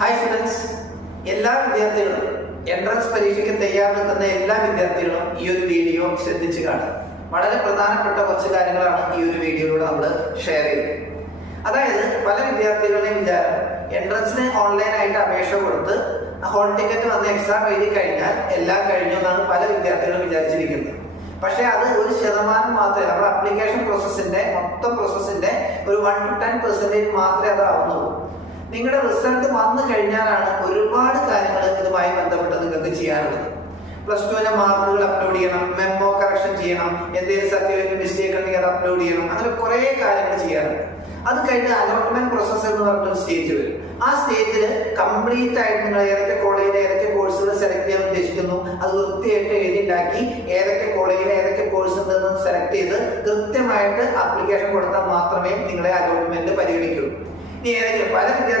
Hi students, എല്ലാ വിദ്യാർത്ഥികളും entrance പരീക്ഷയ്ക്ക് തയ്യാറെടുക്കുന്ന എല്ലാ വിദ്യാർത്ഥികളും ഈ ഒരു വീഡിയോ ശ്രദ്ധിച്ചു കാണുക. വളരെ പ്രധാനപ്പെട്ട കുറച്ച് കാര്യങ്ങളാണ് ഈ ഒരു വീഡിയോയിലൂടെ നമ്മൾ ഷെയർ ചെയ്യുന്നത്. അതായത് പല വിദ്യാർത്ഥികളുടെയും വിചാരം എൻട്രൻസിന് ഓൺലൈനായിട്ട് അപേക്ഷ കൊടുത്ത് ഹോൾ ടിക്കറ്റ് വന്ന് എക്സാം എഴുതി കഴിഞ്ഞാൽ എല്ലാം കഴിഞ്ഞു എന്നാണ് പല വിദ്യാർത്ഥികളും വിചാരിച്ചിരിക്കുന്നത്. പക്ഷെ അത് 1% മാത്രമേ, നമ്മുടെ അപ്ലിക്കേഷൻ പ്രോസസ്സിന്റെ മൊത്തം പ്രോസസ്സിന്റെ ഒരു 1 to 10% മാത്രമേ അതാവുന്നുള്ളൂ. നിങ്ങളുടെ റിസൾട്ട് വന്നു കഴിഞ്ഞാലാണ് ഒരുപാട് കാര്യങ്ങൾ ഇതുമായി ബന്ധപ്പെട്ട് നിങ്ങൾക്ക് ചെയ്യാനുള്ളത്. +2 മാർക്കുകൾ അപ്ലോഡ് ചെയ്യണം, മെമ്മോ കറക്ഷൻ ചെയ്യണം, എന്തെങ്കിലും സർട്ടിഫിക്കറ്റ് മിസ്റ്റേക്ക് ഉണ്ടെങ്കിൽ അത് അപ്ലോഡ് ചെയ്യണം, അങ്ങനെ കുറെ കാര്യങ്ങൾ ചെയ്യാറുണ്ട്. അത് കഴിഞ്ഞ് അലോട്ട്മെന്റ് പ്രോസസ് എന്ന് പറഞ്ഞൊരു സ്റ്റേജ് വരും. ആ സ്റ്റേജിൽ കംപ്ലീറ്റ് ആയിട്ട് നിങ്ങൾ ഏതൊക്കെ കോളേജിൽ ഏതൊക്കെ കോഴ്സുകൾ സെലക്ട് ചെയ്യാൻ ഉദ്ദേശിക്കുന്നു അത് വൃത്തിയായിട്ട് എഴുതിണ്ടാക്കി ഏതൊക്കെ കോളേജിൽ ഏതൊക്കെ കോഴ്സ് ഉണ്ടെന്ന് സെലക്ട് ചെയ്ത് കൃത്യമായിട്ട് ആപ്ലിക്കേഷൻ കൊടുത്താൽ മാത്രമേ നിങ്ങളെ അലോട്ട്മെന്റ് പരിഗണിക്കൂ. ഇനി ഏതെങ്കിലും പല